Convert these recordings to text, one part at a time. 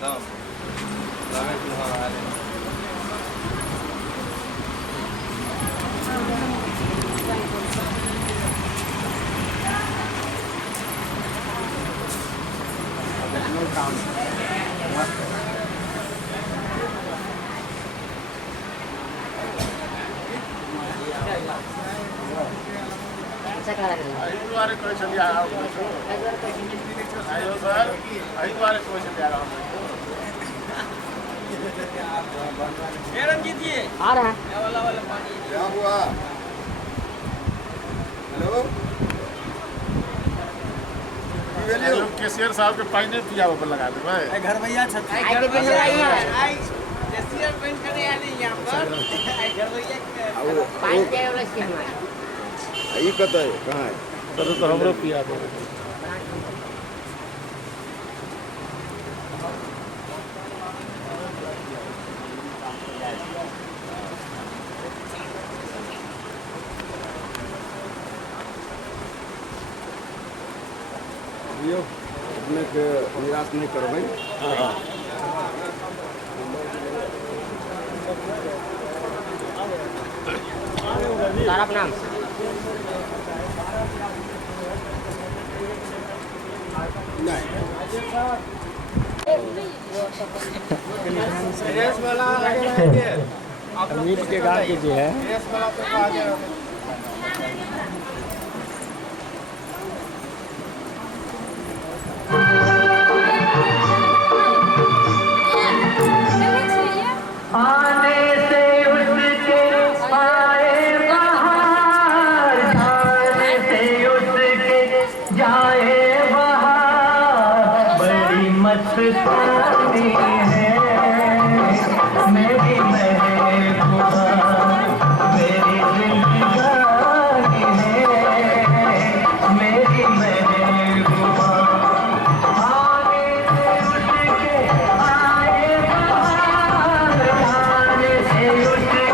Tamam. Rahmetli hali. ಐದುವಾರ ಕಳಿಸಲಿ ಅಯ್ಯೋ sir 5 बार question दे रहा हूँ मैडम कीजिए आ रहा है। वाला वाला पानी क्या हुआ हेलो केसीआर साहब के पानी पिया वो लगा दे भाई घर भैया छत घर भैया आई जैसे पेंट करने आने यहाँ पर घर भैया पानी चाहिए वाला स्कीम है। ये कता है कहाँ है तो हमरो पिया दो अपने के निराश नहीं करो भाई सारा प्रणाम। रेस वाला मीट के गाड़ कीजिए है रेस वाला तो आ गया आने से उसके आए बाहर जाने से उसके जाए बाहर बड़ी मस्तानी है मेरी महबूबा मेरी जिंदगानी है मेरी महबूबा आने से उसके आए बाहर जाने से उसके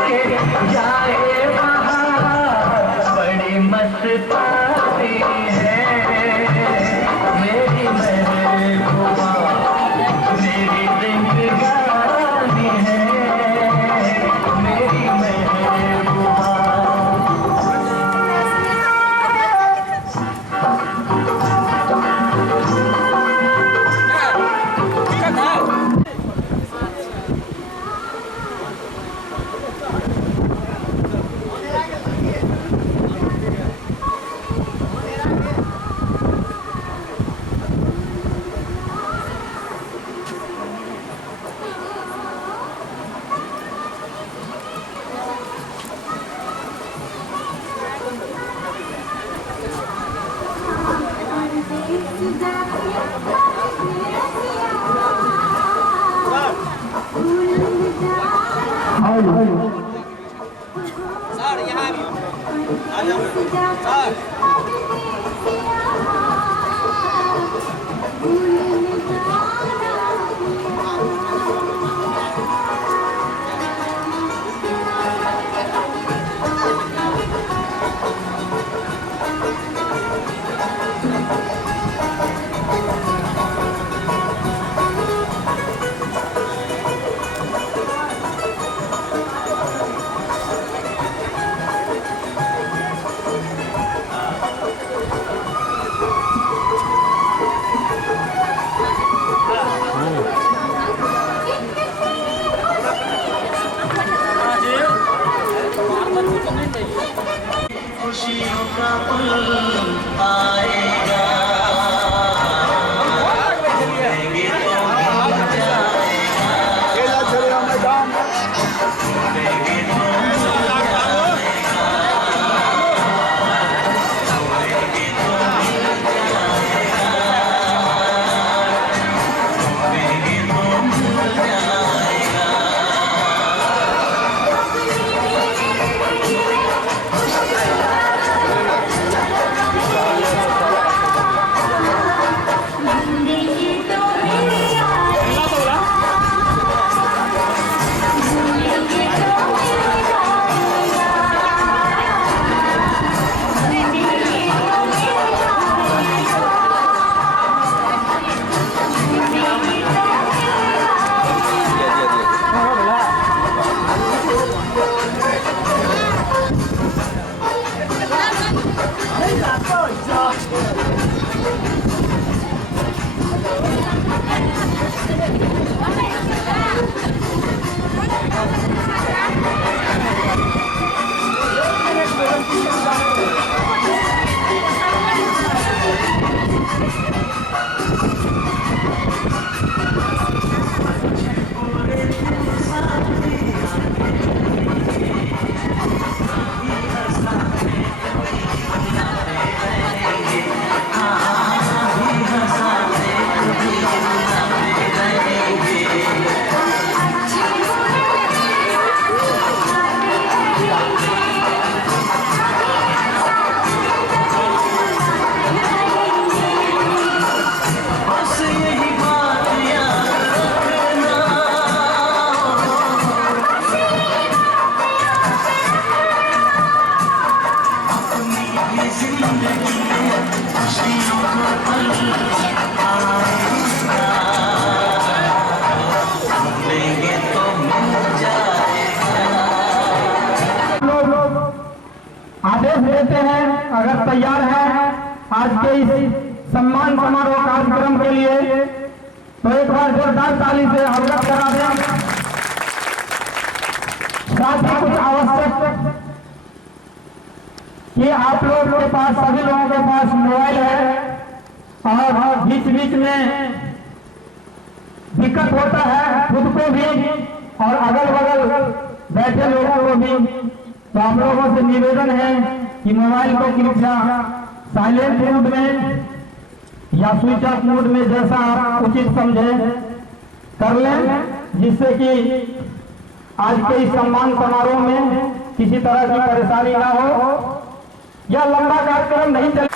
जाए बाहर बड़ी मस्तानी है मेरी महबूबा मेरी जिंदगानी है मेरी महबूबा सर यहाँ भी आ जाओ सर खुशियों का पल आएगा देंगे तो मिल जाएगा देंगे तो मिल जाएगा देंगे तो मिल जाएगा देंगे तो मिल जाएगा अगर तैयार हैं आज के इस सम्मान समारोह कार्यक्रम के लिए तो एक बार जोरदार ताली से अवगत करा दें। साथ ही कुछ आवश्यक कि आप लोगों के पास, सभी लोगों के पास मोबाइल है और बीच बीच में दिक्कत होता है खुद को भी और अगल बगल बैठे लोगों को भी। तो आप लोगों से निवेदन है कि मोबाइल को कृपया साइलेंट मोड में या स्विच ऑफ मोड में जैसा आप उचित समझे कर लें, जिससे कि आज के इस सम्मान समारोह में किसी तरह की परेशानी ना हो या लंबा कार्यक्रम नहीं चले।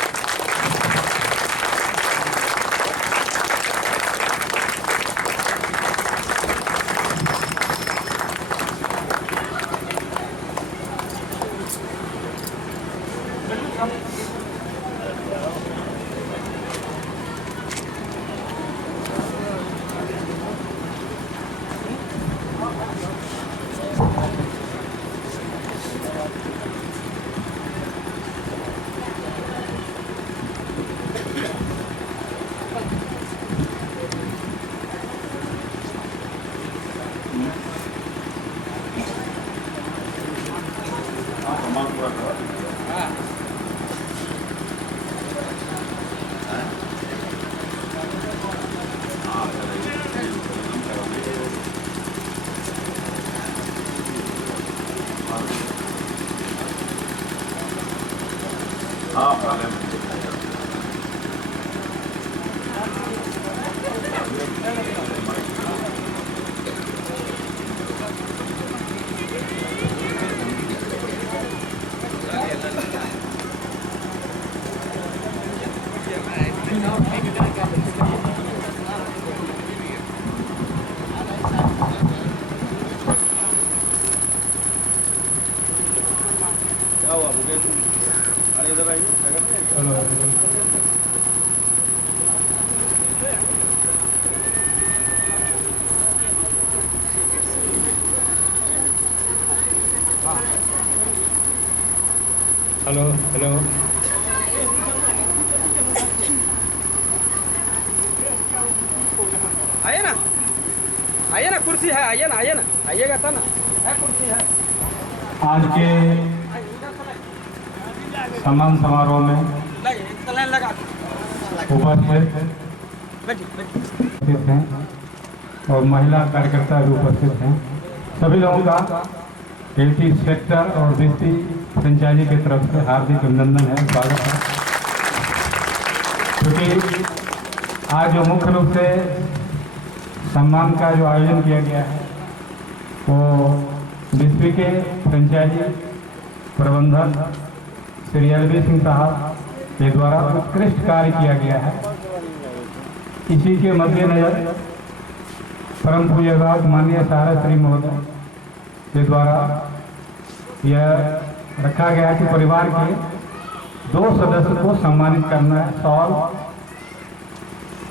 क्या हुआ मुकेश? अरे इधर आइए। Hello hello. आइए ना कुर्सी है, आइए ना आइएगा तो ना है कुर्सी है। आज के सम्मान समारोह में उपस्थित हैं और महिला कार्यकर्ता भी उपस्थित हैं। सभी लोगों का एलटी सेक्टर और डिस्टी फ्रेंचाइजी की तरफ से हार्दिक अभिनंदन है, स्वागत है। क्योंकि आज जो मुख्य रूप से सम्मान का जो आयोजन किया गया है वो डिस्ट्रिक्ट के फ्रेंचाइजी प्रबंधक श्री एलबी सिंह साहब के द्वारा उत्कृष्ट कार्य किया गया है। इसी के मद्देनजर परम पूज्यपाद माननीय सारा श्री महोदय के द्वारा यह रखा गया कि परिवार के 2 सदस्य को सम्मानित करना है, शॉल,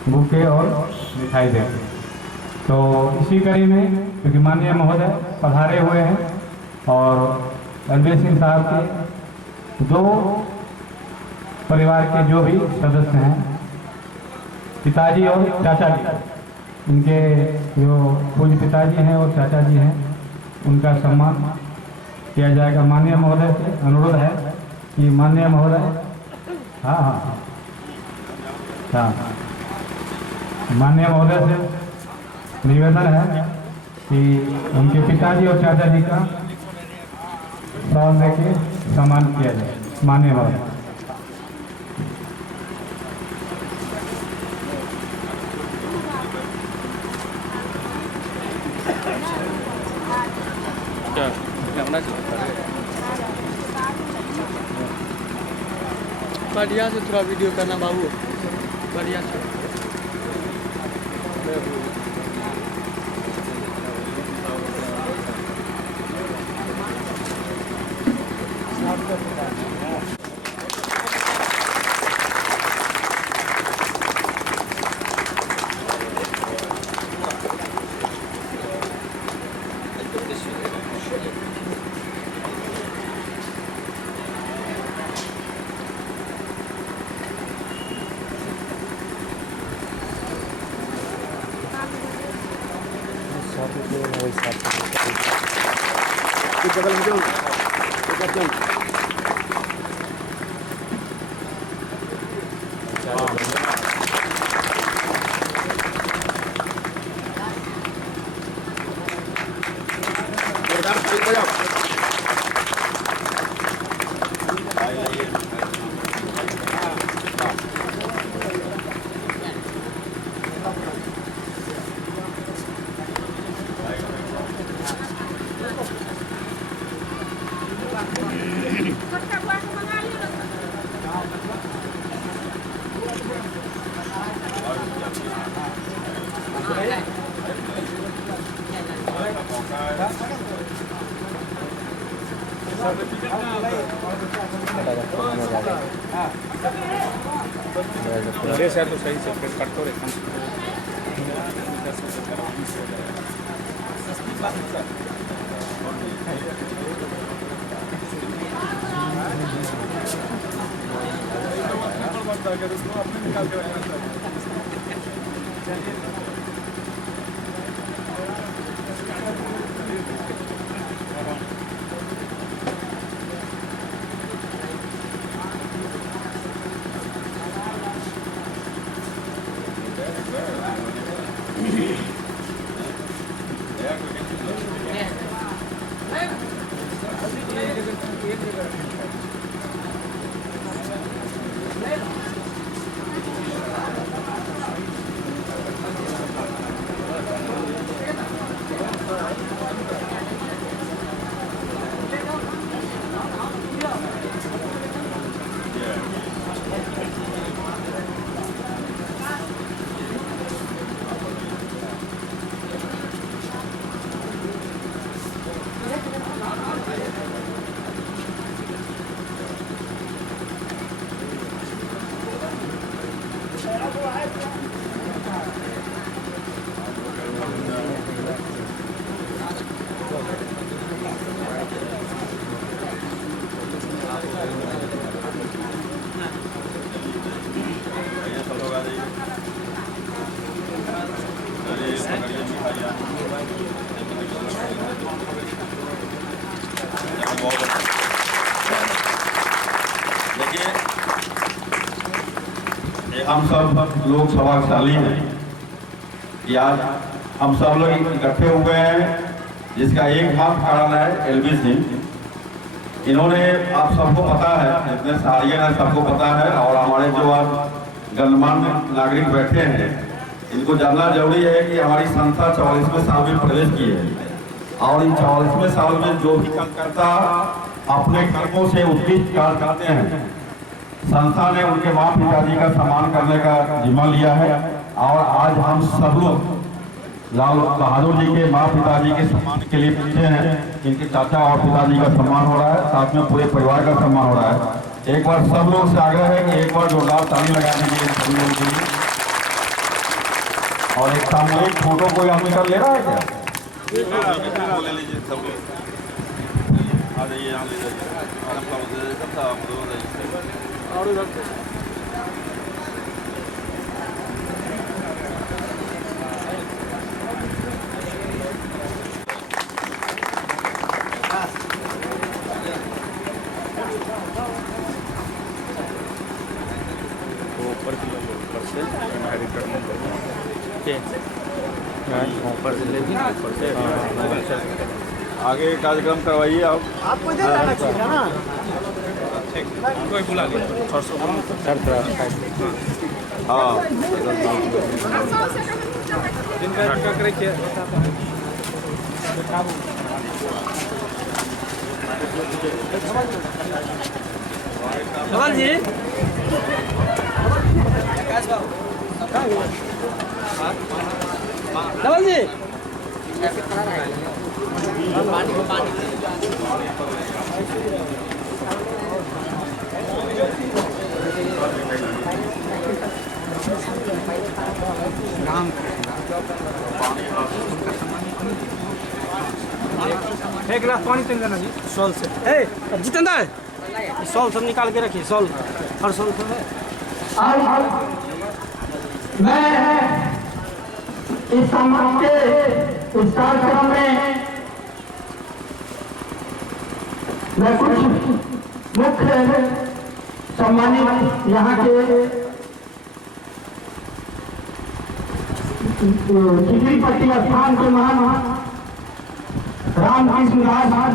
बुके और मिठाई देंगे। तो इसी कड़ी में क्योंकि माननीय महोदय पधारे हुए हैं और एलबी सिंह साहब के 2 परिवार के जो भी सदस्य हैं, पिताजी और चाचा जी, इनके जो पूज्य पिताजी हैं और चाचा जी हैं, उनका सम्मान किया जाएगा। माननीय महोदय से अनुरोध है कि माननीय महोदय हाँ, माननीय महोदय से निवेदन है कि उनके पिताजी और चाचा जी का शॉल देके सम्मान किया जाए। माननीय महोदय। बढ़िया से थोड़ा वीडियो करना बाबू, बढ़िया से। बगल में जाओ मेरे से तो सही से फिर कट तो रखा देखिए हम सब लोग सौभाग्यशाली हैं कि आज हम सब लोग इकट्ठे हुए हैं, जिसका एकमात्र कारण है एलबी सिंह। इन्होंने, आप सबको पता है, जितने सारियन है सबको पता है, और हमारे जो आज गणमान्य नागरिक बैठे हैं इनको जानना जरूरी है कि हमारी संस्था 44वें साल में प्रवेश की है, और इन 44वें साल में जो भी कार्यकर्ता अपने कर्मों से उत्कृष्ट कार्य करते हैं, संस्था ने उनके माँ पिताजी का सम्मान करने का जिम्मा लिया है। और आज हम सब लोग लाल बहादुर जी के माँ पिताजी के सम्मान के लिए पीछे हैं। इनके चाचा और पिताजी का सम्मान हो रहा है, साथ में पूरे परिवार का सम्मान हो रहा है। एक बार सब लोग से आग्रह है कि एक बार जोरदार ताली लगाने के लिए सभी लोगों के लिए। और एक सामूहिक फोटो कोई आदमी कर ले रहा है क्या? ले लीजिए सब लोग, आ जाइए, यहाँ ले जाइए, और उधर से ऊपर से आगे कार्यक्रम करवाइए आप। आपको इधर जाना चाहिए ना। कोई बुला लिया हाँ, धवल जी, धवल जी, एक गिलास पानी दे देना जी, सॉल से। ए जितेंद्र, सॉल सब निकाल के रखिए, सॉल हर सॉल सब है। मैं इस सम्मान के इस कार्यक्रम में मैं कुछ मुख्य सम्मानित यहाँ के खिचड़ी पट्टी स्थान के महान रामकृष्ण दास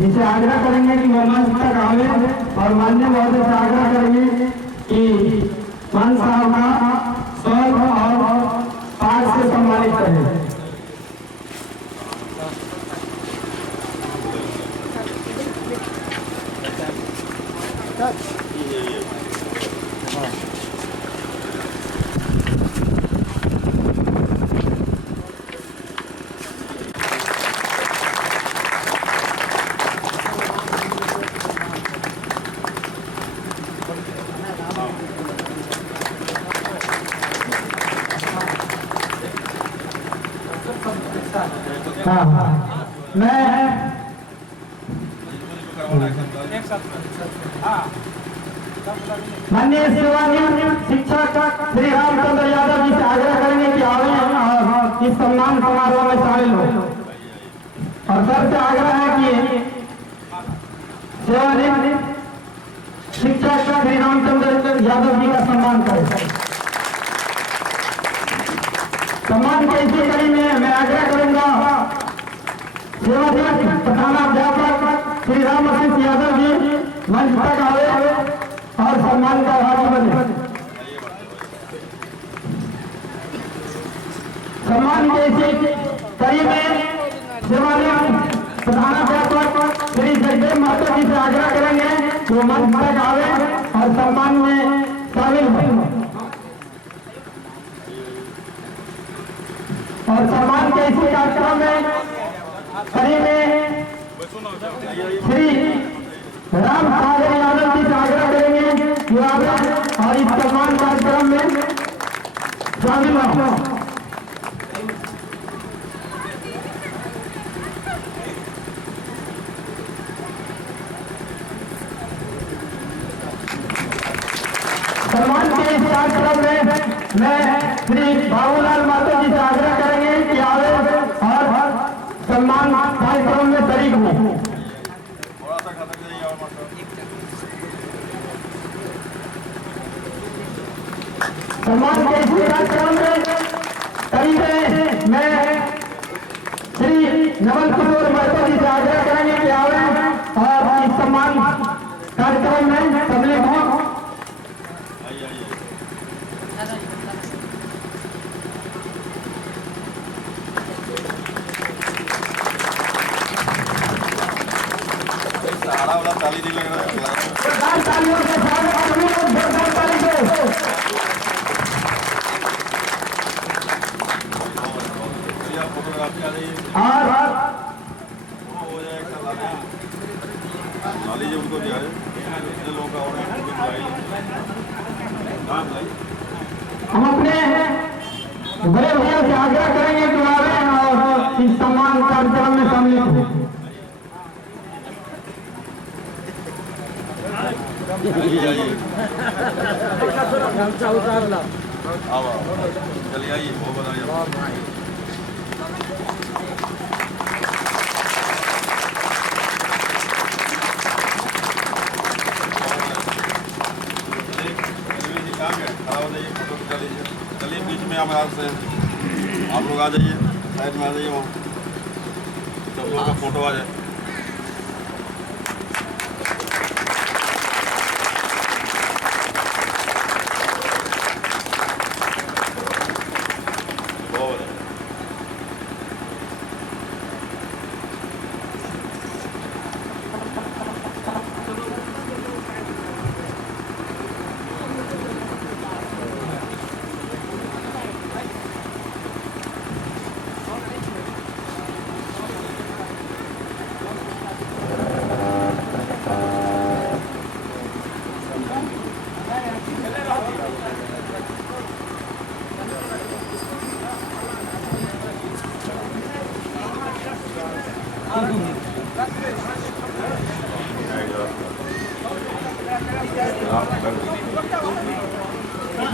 जिसे आग्रह करेंगे कि वह मंच तक आवे और माननीय महोदय से आग्रह करेंगे कि मान साहब का स्वर्ग और पाठ से सम्मानित करें। माननीय सेवानिवृत्त शिक्षक श्री रामचंद्र यादव जी से आग्रह करेंगे कि आवे और इस सम्मान समारोह में शामिल हो। और सबसे आग्रह है कि सेवानिवृत्त शिक्षक श्री रामचंद्र यादव जी का सम्मान करें। सम्मान के इसी कड़ी में मैं आग्रह करूंगा सेवानिवृत्त प्रधानाध्यापक श्री रामकृष्ण यादव जी मंच तक आवे और सम्मान का भागी बने। सम्मान के इसी कड़ी में सेवानिवृत्त प्रधानाध्यापक श्री जगदेव महतो जी से आग्रह करेंगे कि वो मंच तक आवे और सम्मान में शामिल हो। और सम्मान के इसी कार्यक्रम में कड़ी में श्री राम सागर यादव जी से आग्रह करेंगे कि आप और इस सम्मान कार्यक्रम में शामिल हो। सम्मान के इस कार्यक्रम में मैं श्री बाबूलाल महतो जी से आग्रह करेंगे कि आवे और सम्मान कार्यक्रम में शरीक हो। सम्मान के इस कार्यक्रम में करीब मैं श्री नवल किशोर महतो जी से आग्रह करेंगे कि आवे और इस सम्मान कार्यक्रम में सम्मिलित हो। सहारा वाला ताली नहीं लग रहा है। तालियों के साथ सभी लोग जोरदार ताली दो। फोटोग्राफी आ रही है और हो जाएगा ला लीजिए उनको भी आए इतने लोग और हम अपने बड़े भैया से आग्रह करेंगे कि आवे और इस सम्मान कार्यक्रम में सम्मिलित हो। चलिए आइए वो बताइए। चलिए बीच में हम यहाँ से आप लोग आ जाइए, साइड में आ जाइए, वहाँ सब लोगों का फोटो आ जाए।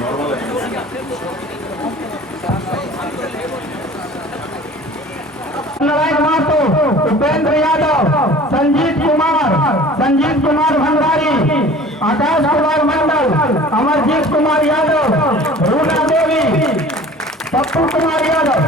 नॉर्मल है। नारायण महतो, उपेंद्र यादव, संजीत कुमार भंडारी, आकाश कुमार मंडल, अमरजीत कुमार यादव, रूना देवी, पप्पू कुमार यादव।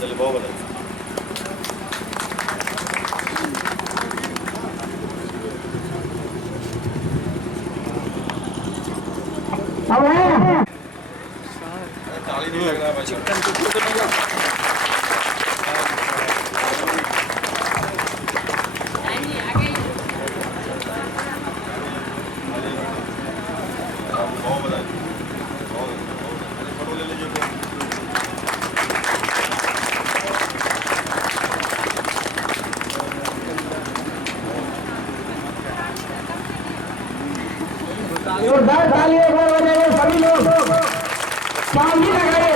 चलिए बहुत बढ़िया। ताली नहीं लग रहा है भाई। बहुत बढ़िया। फोटो ले लीजिए। जोरदार ताली एक बार बजाइए सभी लोग। चांदी लगाइए,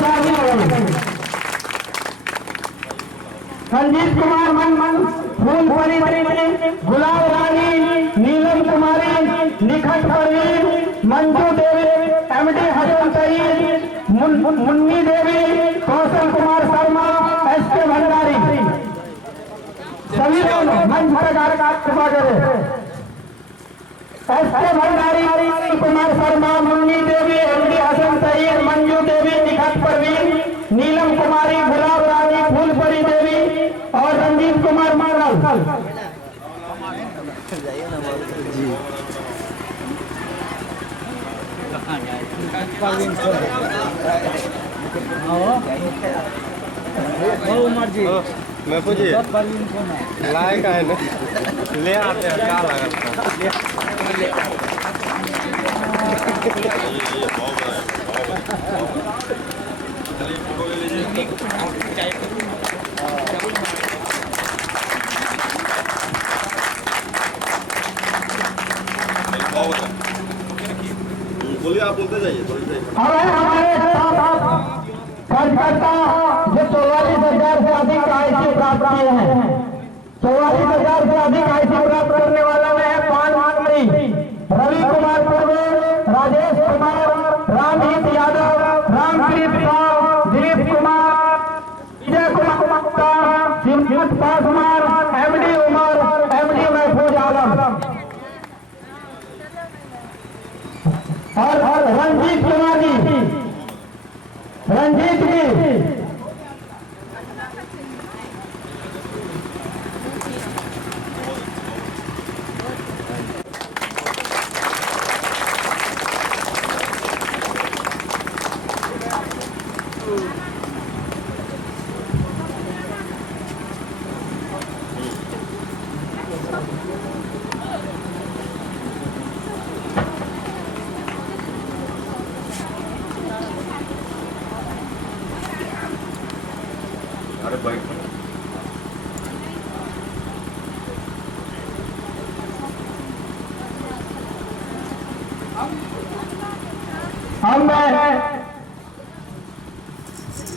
चांदी लगाइए। संजीत कुमार मन फूलपरी, गुलाब रानी, नीलम कुमारी, निखत परवीन, मंजू देवी, एमडी हसन सईद, मुन्नी देवी, कौशल कुमार शर्मा, एसके भंडारी। सभी लोग मंच पर कृपा करें। एसके भंडारी, कुमार शर्मा, मुन्नी देवी, एमडी हसन सईद, मंजू देवी, निखत परवीन, नीलम कुमारी, गुलाब रानी, फूलपरी देवी और रंजीत कुमार मानल। मैं पूछिए लाए का है ना ले आते हैं क्या लगा बोलिए, आप बोलते जाइए थोड़ी देर। हमारे कार्यकर्ता जो 44,000 से अधिक आईसी प्राप्त किए हैं, 44,000 से अधिक आईसी प्राप्त करने वाला में है पान मंत्री रवि कुमार पूर्वे, राजेश कुमार, रामहित यादव, रामप्रीत साव, दिलीप कुमार, विजय कुमार गुप्ता, सिमत पासवान, एमडी उमर, एमडी महफूज आलम और रंजीत कुमार जी, रंजीत जी। अरे भाई हम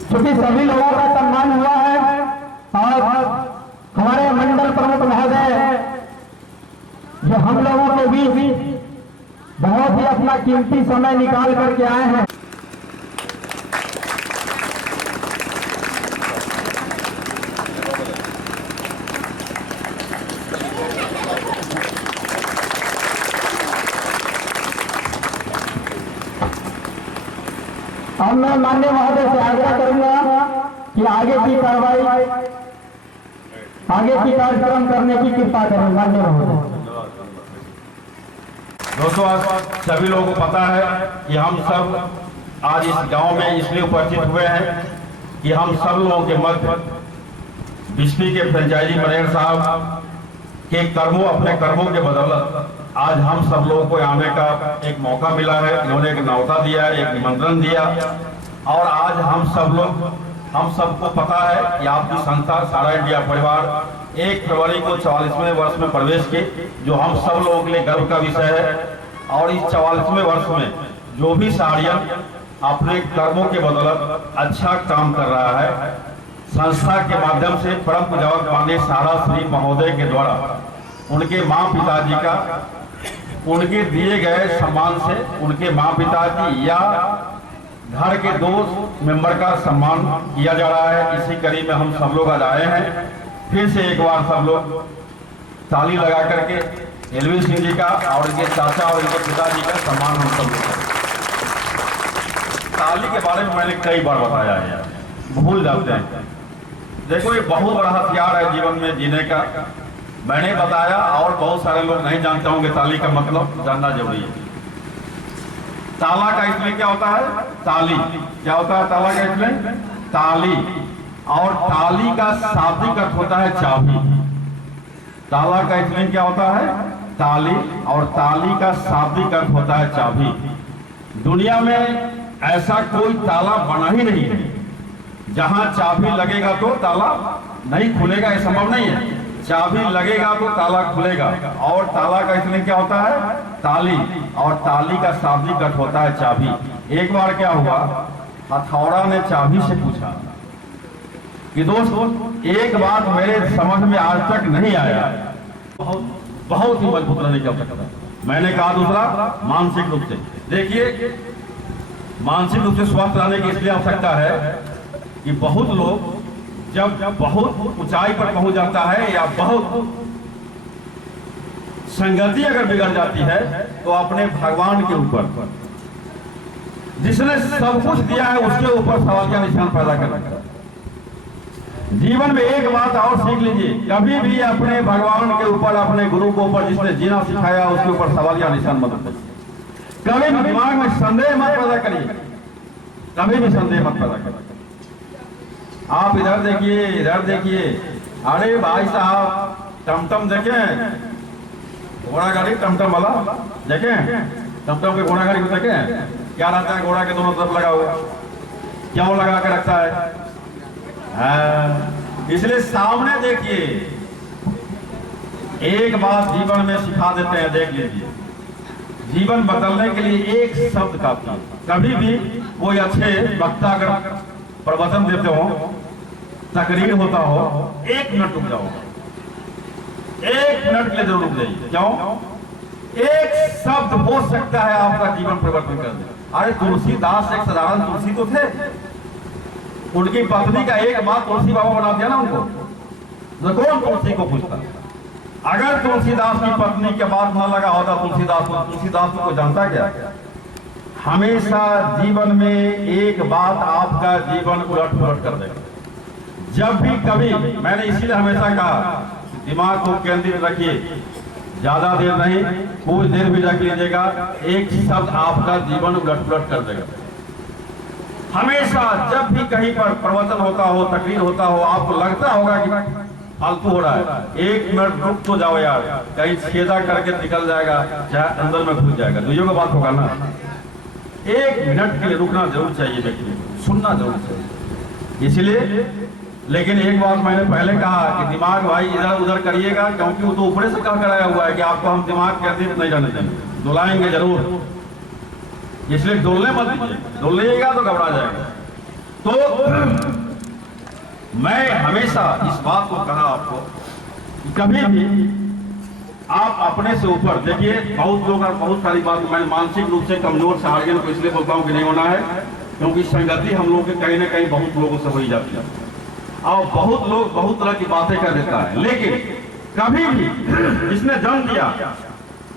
क्योंकि सभी लोगों का सम्मान हुआ है और हमारे मंडल प्रमुख महोदय जो हम लोगों के बीच बहुत ही अपना कीमती समय निकाल करके आए हैं। अब मैं माननीय महोदय से आग्रह करूंगा कि आगे की कार्रवाई आगे की कार्यक्रम करने की कृपा करें। मान्य महोदय। दोस्तों, आज सभी लोगों को पता है कि हम सब आज इस गांव में इसलिए उपस्थित हुए हैं कि हम सब लोगों के मध्य बिस्फी के फ्रेंचाइजी मैनेजर साहब के कर्मों, अपने कर्मों के बदौलत आज हम सब लोगों को आने का एक मौका मिला है। इन्होंने एक न्योता दिया, एक निमंत्रण दिया और आज हम सबको पता है कि आपकी संस्था सारा इंडिया परिवार 1 फरवरी को 44वें वर्ष में प्रवेश की, जो हम सब लोगों के लिए गर्व का विषय है। और इस 44वें वर्ष में जो भी साड़ियन अपने कर्मों के बदौलत अच्छा काम कर रहा है, संस्था के माध्यम से परम पूज्य माननीय सारा श्री महोदय के द्वारा उनके माँ पिताजी का, उनके दिए गए सम्मान से उनके माँ पिताजी या घर के 2 मेंबर का सम्मान किया जा रहा है। इसी कड़ी में हम सब लोग आज आए हैं। फिर से एक बार सब लोग ताली लगा करके एलवी सिंह जी का और इनके चाचा और इनके पिताजी का सम्मान हम सब लोग करें। ताली के बारे में मैंने कई बार बताया है, भूल जाते हैं। देखो, ये बहुत बड़ा हथियार है जीवन में जीने का। मैंने बताया और बहुत सारे लोग नहीं जानते होंगे ताली का मतलब, जानना जरूरी है। ताला का इसलिए क्या होता है? ताली। क्या होता है ताला का इसलिए? ताली। और ताली का शाब्दिक अर्थ होता है चाबी। ताला का इसलिए क्या होता है? ताली। और ताली का शाब्दिक अर्थ होता है चाबी। दुनिया में ऐसा कोई ताला बना ही नहीं है जहां चाबी लगेगा तो ताला नहीं खुलेगा, ये संभव नहीं है। चाबी लगेगा तो ताला खुलेगा। और ताला का इसलिए क्या होता है? ताली। और ताली का शाब्दिक अर्थ होता है चाबी। एक बार क्या हुआ, हथौड़ा ने चाबी से पूछा कि दोस्त, एक बात मेरे समझ में आज तक नहीं आया, बहुत ही मजबूत रहने की आवश्यकता है। मैंने कहा दूसरा, मानसिक रूप से। देखिए, मानसिक रूप से स्वस्थ रहने की इसलिए आवश्यकता है कि बहुत लोग जब बहुत ऊंचाई पर पहुंच जाता है या बहुत संगति अगर बिगड़ जाती है तो अपने भगवान के ऊपर, जिसने सब कुछ दिया है, उसके ऊपर सवाल का निशान पैदा कर रखा है। जीवन में एक बात और सीख लीजिए, कभी भी अपने भगवान के ऊपर, अपने गुरु के ऊपर, जिसने जीना सिखाया, उसके ऊपर सवाल का निशान मत रखिए। कभी भी दिमाग में संदेह मत पैदा करिए, कभी भी संदेह मत पैदा करिए। आप इधर देखिए, इधर देखिए, अरे भाई साहब, टमटम देखें, घोड़ा गाड़ी टमटम वाला देखें, टमटम के घोड़ा गाड़ी को देखें, क्या रहता है घोड़ा के दोनों तरफ लगा हुआ, क्यों लगा के रखता है? इसलिए सामने देखिए। एक बात जीवन में सिखा देते हैं, देख लीजिए। जीवन बदलने के लिए एक शब्द काफी है। कभी भी कोई अच्छे वक्ता अगर प्रवचन देते हो, तकरीर होता हो, 1 मिनट रुक जाओ, 1 मिनट के लिए जरूर रुक जाइए। क्यों? एक शब्द हो सकता है आपका जीवन परिवर्तन कर दे। अरे तुलसीदास एक साधारण तुलसी तो थे, उनकी पत्नी का एक बात तुलसी बाबा बना दिया ना उनको, तो कौन तुलसी को पूछता? अगर तुलसीदास की पत्नी के बात न लगा होता तुलसीदास को जानता क्या? हमेशा जीवन में एक बात आपका जीवन उलट पुलट कर देगा। जब भी कभी, मैंने इसीलिए हमेशा कहा, दिमाग को केंद्रित रखिए, ज्यादा देर नहीं, कुछ देर भी रख लीजिएगा, एक शब्द आपका जीवन उलट पुलट कर देगा। हमेशा जब भी कहीं पर प्रवचन होता हो, तकरीर होता हो, आपको लगता होगा कि फालतू हो रहा है, 1 मिनट रुक तो जाओ यार, कहीं छेदा करके निकल जाएगा, चाहे अंदर में घुस जाएगा, दुइयों का बात होगा ना। 1 मिनट के लिए रुकना जरूर चाहिए व्यक्ति को, सुनना जरूर चाहिए। इसलिए, लेकिन एक बात मैंने पहले कहा कि दिमाग भाई इधर उधर करिएगा, क्योंकि वो तो ऊपर से कहा कराया हुआ है कि आपको हम दिमाग केंद्रित नहीं रहने देंगे, डुलाएंगे जरूर। इसलिए डोलने मत दीजिए, डोलिएगा तो घबरा जाएगा। तो मैं हमेशा इस बात को कहा आपको, कभी भी आप अपने से ऊपर देखिए। बहुत लोग, बहुत सारी बात, मैं मानसिक रूप से कमजोर साड़ियन को इसलिए बोलता हूँ कि नहीं होना है, क्योंकि संगति हम लोगों के कहीं ना कहीं बहुत लोगों से हो ही जाती है, और बहुत लोग बहुत तरह की बातें कर देता है। लेकिन कभी भी जिसने जन्म दिया,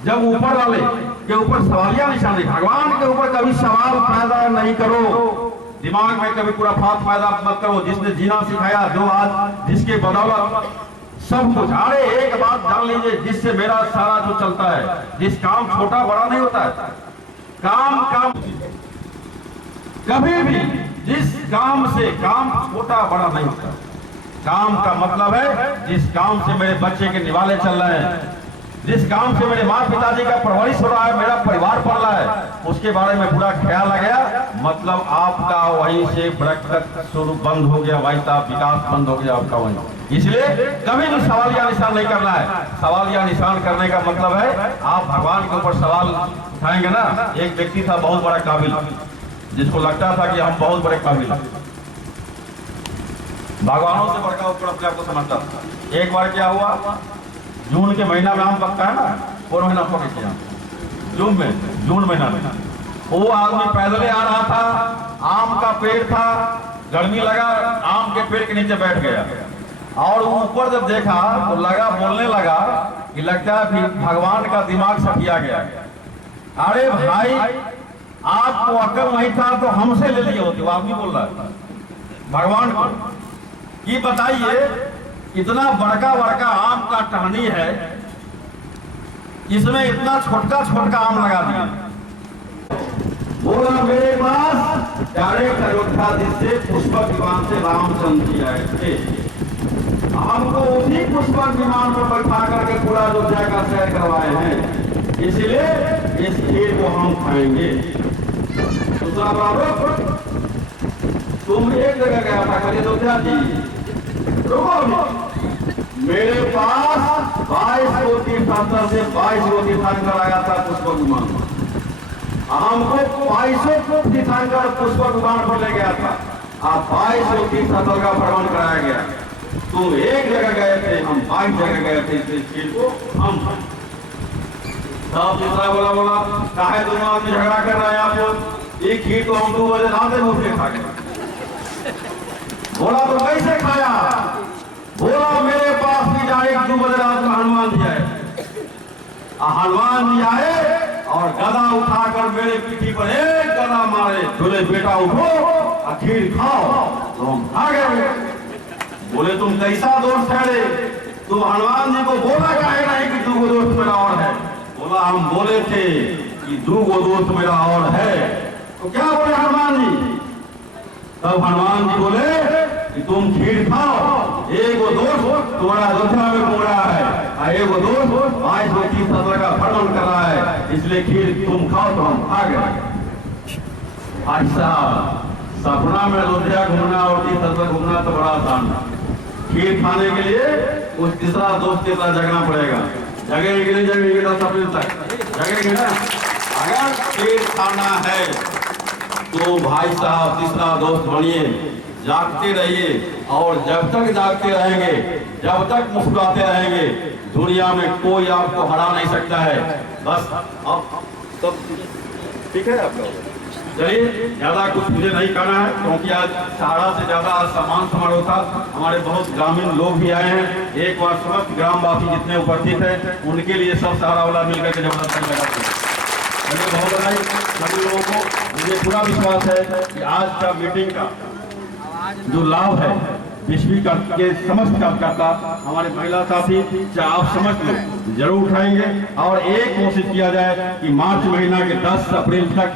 जब ऊपर वाले के ऊपर सवालिया निशान, भगवान के ऊपर कभी सवाल पैदा नहीं करो, दिमाग में कभी खुराफात पैदा मत करो। जिसने जीना सिखाया, जो आज जिसके बदौलत सब कुछ। अरे एक बात जान लीजिए, जिससे मेरा सारा जो चलता है, जिस काम छोटा बड़ा नहीं होता है, काम कभी भी जिस काम से काम छोटा बड़ा नहीं होता। काम का मतलब है जिस काम से मेरे बच्चे के निवाले चल रहे हैं, जिस काम से मेरे माँ पिताजी का परवरिश हो रहा है, मेरा परिवार पल रहा है, उसके बारे में पूरा ख्याल आ गया, मतलब आपका वहीं से बरकत शुरू बंद हो गया, भाई साहब विकास बंद हो गया आपका वहीं। इसलिए कभी भी सवाल या निशान नहीं करना है। सवाल या निशान करने का मतलब है आप भगवान के ऊपर सवाल उठाएंगे ना। एक व्यक्ति था बहुत बड़ा काबिल, जिसको लगता था कि हम बहुत बड़े काबिल, भगवानों से बढ़कर ऊपर अपने आप को समझता था। एक बार क्या हुआ, जून के महीना में आम पकता है ना, कौन महीना पके क्या, जून महीना में वो आदमी पैदले आ रहा था, आम का पेड़ था, गर्मी लगा, आम के पेड़ के नीचे बैठ गया और ऊपर जब देखा तो लगा बोलने लगा कि लगता है कि भगवान का दिमाग सटिया गया। अरे भाई आपको अकल नहीं था तो हमसे ले लिए होते, वो आदमी बोल रहा है भगवान को कि बताइए इतना बड़का बड़का आम का टहनी है, इसमें इतना छोटका छोटका आम लगा दिया। बोला मेरे पास डायरेक्ट अयोध्या से पुष्पक विमान से रामचंद्र जी आए थे, हमको उसी पुष्पक विमान पर बैठा करके पूरा अयोध्या का सैर करवाए हैं, इसलिए इस खीर को हम खाएंगे। दूसरा बाबू, तुम एक जगह गया था कभी अयोध्या जी, मेरे पास 22 गो तीर्थंकर से 22 गो तीर्थंकर आया था पुष्पक विमान, हमको 22 तीर्थंकर पुष्पक विमान पर ले गया था, आप 22 गो तीर्थंकर का भ्रमण कराया गया। तुम एक जगह गए थे, हम 22 जगह गए थे, इस चीज को हम सब तीसरा बोला काहे दोनों आदमी झगड़ा कर रहे हैं आप लोग, एक खीर तो हम 2 बजे रात में उठ खा गए। बोला तो कैसे खाया, बोला मेरे पास भी डायरेक्ट 2 बजे रात में हनुमान जी आए, हनुमान जी आए और गदा उठाकर मेरे पीठी पर एक गदा मारे, बोले बेटा उठो खीर खाओ, तो हम खा गए। बोले तुम कैसा दोस्त है रे, तुम हनुमान जी को बोला काहे नहीं कि 2 दोस्त मेरा और है। बोला हम बोले थे कि 2 दोस्त मेरा और है। तो क्या बोले हनुमान जी, तब हनुमान जी बोले कि तुम खीर खाओ, एक दोस्त तुम्हारा अयोध्या में घूम रहा है, एक दोस्त 22 गो तीर्थंकर का भ्रमण कर रहा है, इसलिए खीर तुम खाओ। तो हम खा गए। अच्छा सपना में अयोध्या घूमना और तीर्थंकर घूमना तो बड़ा आसान है, खीर खाने के लिए कुछ तीसरा दोस्त के साथ जगना पड़ेगा, जगह के लिए जगह तो सपने तक जगह ना। अगर खीर खाना है तो भाई साहब तीसरा दोस्त बनिए, जागते रहिए, और जब तक जागते रहेंगे, जब तक मुस्कुराते रहेंगे, दुनिया में कोई आपको हरा नहीं सकता है। बस अब सब ठीक है आप लोग, चलिए ज्यादा कुछ मुझे नहीं करना है, क्योंकि आज सहारा से ज्यादा आज सम्मान समारोह था, हमारे बहुत ग्रामीण लोग भी आए हैं। एक बार समस्त ग्रामवासी जितने उपस्थित हैं उनके लिए सब सहारा वाला मिलकर के जबरदस्त लगाते हैं। चलिए बहुत बधाई सभी लोगों को। मुझे पूरा विश्वास है कि आज का मीटिंग का जो लाभ है विश्वी के समस्त कार्यकर्ता हमारे महिला साथी चाहे आप समझ लो जरूर उठाएंगे, और एक कोशिश किया जाए कि मार्च महीना के 10 अप्रैल तक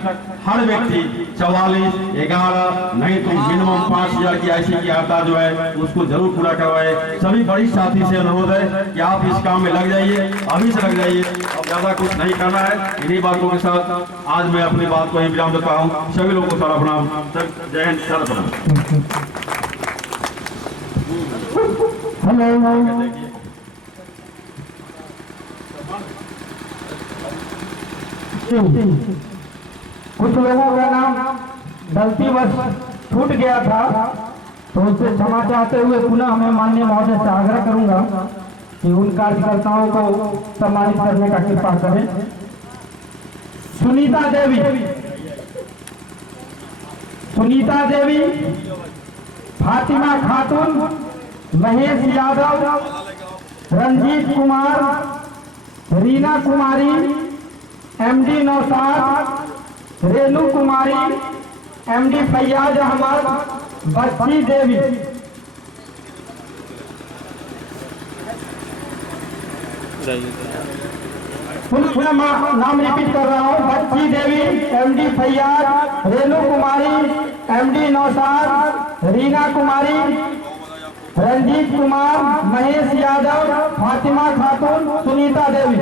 हर व्यक्ति 44, 11 नहीं तो मिनिमम 5000 की IC की आता जो है उसको जरूर पूरा करवाए। सभी बड़ी साथी से अनुरोध है कि आप इस काम में लग जाइए, अभी से लग जाइए, अब ज्यादा कुछ नहीं करना है। इन्हीं बातों के साथ आज मैं अपनी बात को विराम देता हूँ। सभी लोगों को सारा प्रणाम, जय हिंद, सारा प्रणाम। हेलो, कुछ लोगों का नाम गलतीवश छूट गया था, तो उससे क्षमा चाहते हुए पुनः मैं माननीय महोदय से आग्रह करूंगा कि उन कार्यकर्ताओं को सम्मानित करने का कृपा करें। सुनीता देवी, फातिमा खातून, महेश यादव, रंजीत कुमार, रीना कुमारी, MD नौसाद, रेणु कुमारी, MD फैयाज अहमद, बच्ची देवी। पुनः नाम रिपीट कर रहा हूँ। बच्ची देवी, एमडी फैयाद, रेणु कुमारी, एमडी नौशाद, रीना कुमारी, रंजीत कुमार, महेश यादव, फातिमा खातून, सुनीता देवी।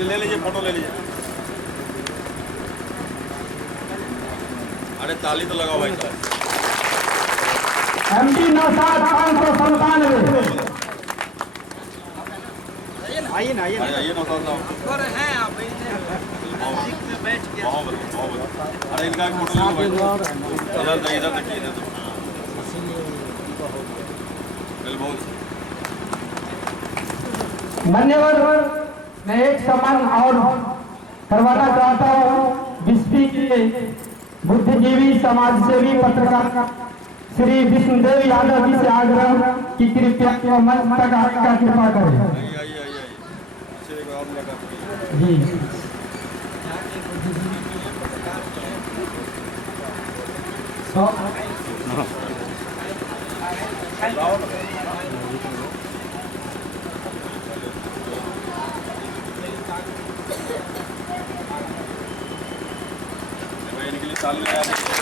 ले लीजिए, फोटो ले लीजिए। अरे ताली तो लगाओ भाई साहब। एमडी नौशाद 597। आइए नौशाद साहब। अरे इनका फोटो ले लो भाई। इधर देखिए, इधर धन्यवाद। मैं एक सम्मान और करवाना चाहता हूँ। बिस्फी के बुद्धिजीवी, समाजसेवी, पत्रकार श्री विष्णुदेव यादव जी से आग्रह कि कृपया मंच तक आने का कृपा करें। जी इनके लिए ताली लगा दीजिए।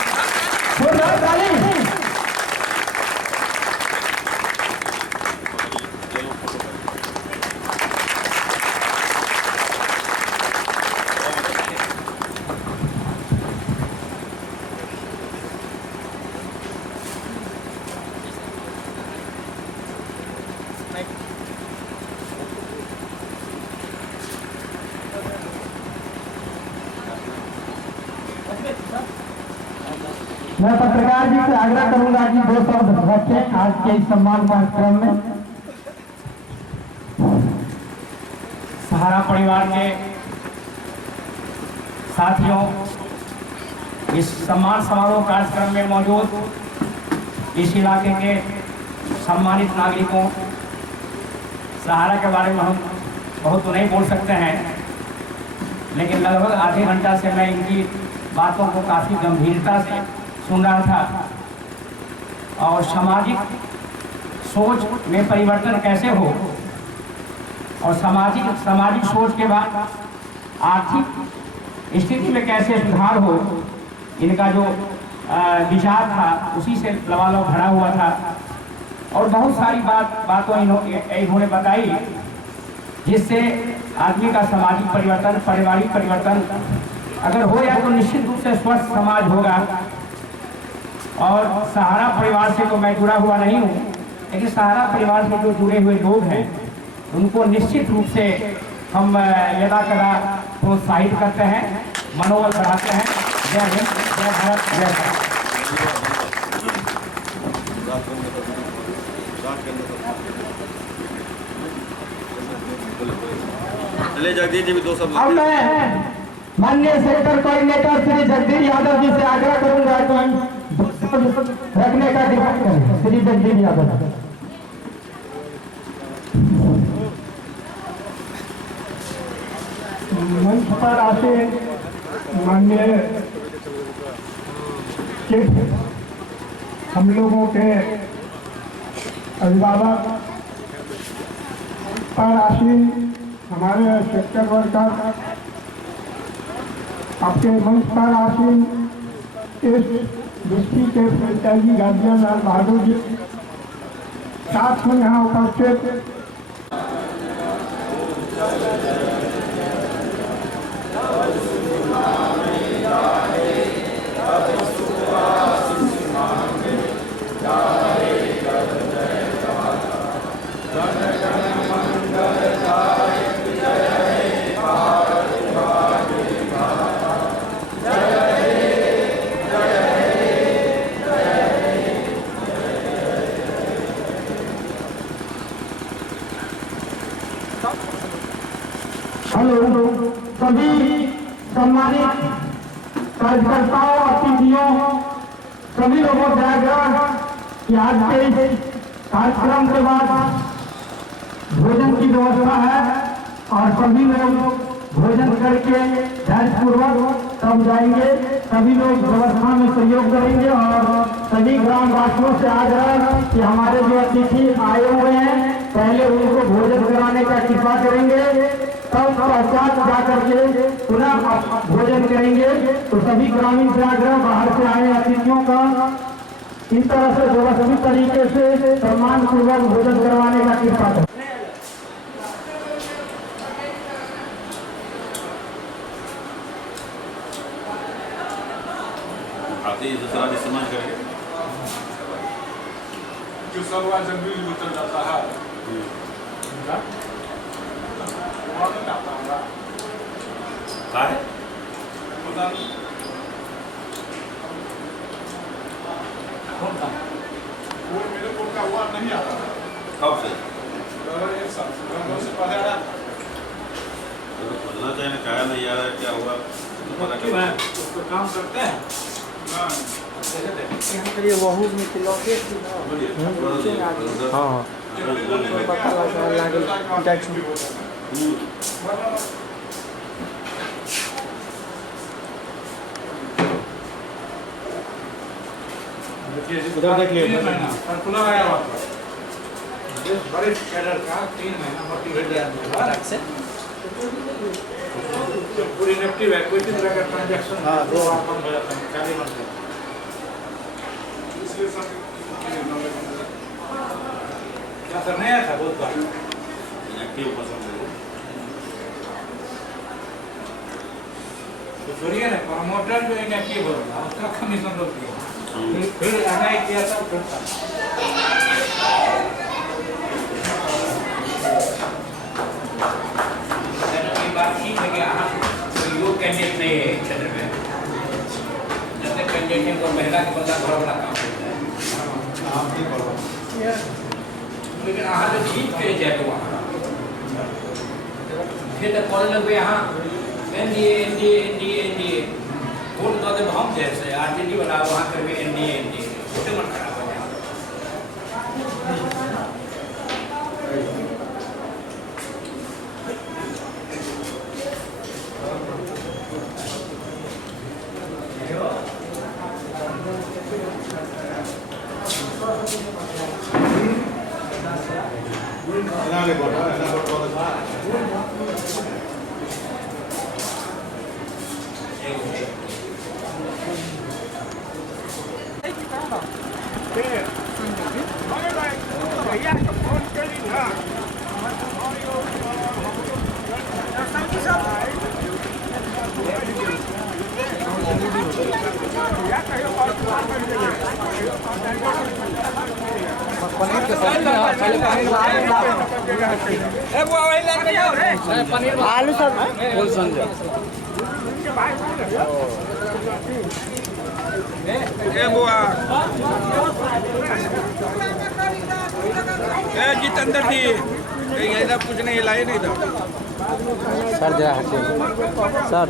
मैं पत्रकार जी से आग्रह करूंगा कि 2 शब्द रखें आज के इस सम्मान कार्यक्रम में। सहारा परिवार के साथियों, इस सम्मान समारोह कार्यक्रम में मौजूद इस इलाके के सम्मानित नागरिकों, सहारा के बारे में हम बहुत तो नहीं बोल सकते हैं, लेकिन लगभग आधे घंटा से मैं इनकी बातों को काफ़ी गंभीरता से सुन रहा था और सामाजिक सोच में परिवर्तन कैसे हो और सामाजिक सोच के बाद आर्थिक स्थिति में कैसे सुधार हो, इनका जो विचार था उसी से लबालब भरा हुआ था। और बहुत सारी बातों इन्होंने बताई जिससे आदमी का सामाजिक परिवर्तन, पारिवारिक परिवर्तन अगर हो जाए तो निश्चित रूप से स्वस्थ समाज होगा। और सहारा परिवार से तो मैं जुड़ा हुआ नहीं हूँ, लेकिन सहारा परिवार से जो जुड़े हुए लोग हैं उनको निश्चित रूप से हम यदा कदा प्रोत्साहित करते हैं, मनोबल बढ़ाते हैं। जय हिंद, जय भारत, जय भारत। चलिए जगदीश जी भी 2 शब्द। अब मैं माननीय सेक्टर कोऑर्डिनेटर श्री जगदीश यादव जी से आग्रह करूंगा कि रखने का कृपा करें। श्री जगदीश यादव मंच पर आते माननीय हम लोगों के अभिभावक पर आसीन हमारे सेक्टर वर्कर, आपके मंच पर आसीन इस डिस्ट्रिक्ट के फ्रेंचाइजी गार्जियन लाल बहादुर जी, साथ में यहाँ उपस्थित सभी सम्मानित कार्यकर्ताओं, अतिथियों, सभी लोगों से आग्रह कि आज के कार्यक्रम के बाद भोजन की व्यवस्था है और सभी लोग भोजन करके धैर्यपूर्वक तब जाएंगे। सभी लोग व्यवस्था में सहयोग करेंगे और सभी ग्रामवासियों से आग्रह कि हमारे जो अतिथि आए हुए हैं पहले उनको भोजन कराने का कृपा करेंगे, तब पश्चात जा करके पुनः भोजन करेंगे। तो सभी ग्रामीण से आग्रह बाहर से आए अतिथियों का इस तरह से व्यवस्थित तरीके से सम्मान पूर्वक भोजन करवाने का कृपा करें। आते ही दूसरा भी समझ करके जो सब जब भी उतर जाता है का है पता नहीं वो मेरे को का हुआ नहीं आता था कब से एक साल से पहले आया बोलना चाहिए ना, कहा नहीं आ रहा है, क्या हुआ पता क्यों कर है उसको काम करते हैं हाँ ये वहू मिथिलोके हाँ पता लगा टैक्स उधर देख लिया सर्कुलर आया हुआ था बड़े कैडर का 3 महीना मोटिवेट से पूरी इनेक्टिव है, कोई भी तरह का ट्रांजैक्शन हाँ 2 बार बंद हो जाता है, खाली बंद हो जाता है। इसलिए सर क्या सर नहीं आया था बहुत बार एक्टिव पसंद है तो छोड़िए ना, प्रमोटर जो इनेक्टिव हो रहा है उसका कमीशन रोक दिया, फिर एनआई किया था कैंडिडेट नहीं है क्षेत्र में, जैसे कैंडिडेट को महिला के बंदा बड़ा बड़ा काम करता है, लेकिन यहाँ जो जीत के जाए तो वहाँ फिर तक कॉलेज लग यहाँ एनडीए वोट दो दे हम जैसे आरजेडी वाला वहाँ कर भी एनडीए छोटे मत खराब हो जाए। आलू सब फुल संजय जितेंद्र जी ये कुछ नहीं लाए नहीं था सर जरा हटिए सर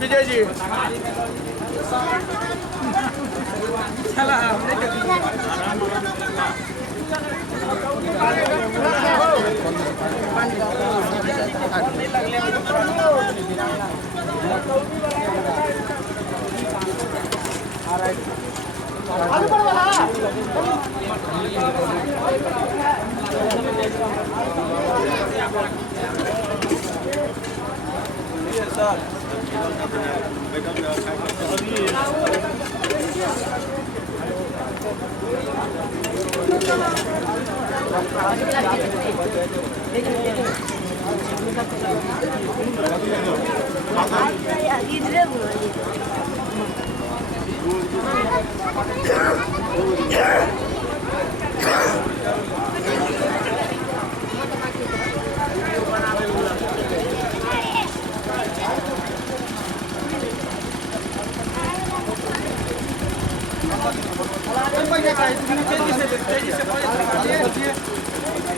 विजय जी चला हमने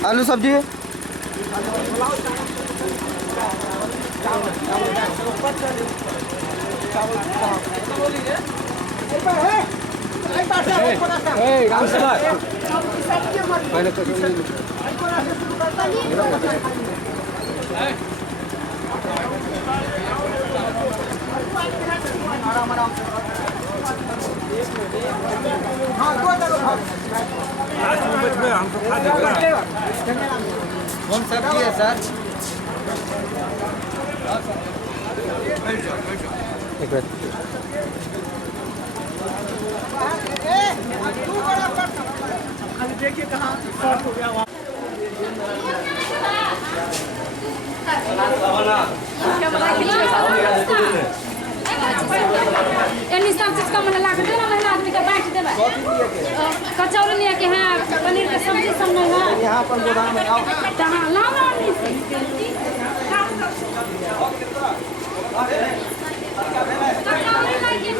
आलू सब्जी है कौन सब्जी है सर? एक मिनट। देखिए कहाँ शॉर्ट हो गया वहाँ। एनी सब चीज का मन लाग दे ना महिला आदमी के बांट देबे। कचौड़ी लिया के हैं, पनीर के सब्जी सब नहीं है। यहाँ पर गोदाम में आओ। कहाँ लाओ ना नहीं से। कचौड़ी नहीं के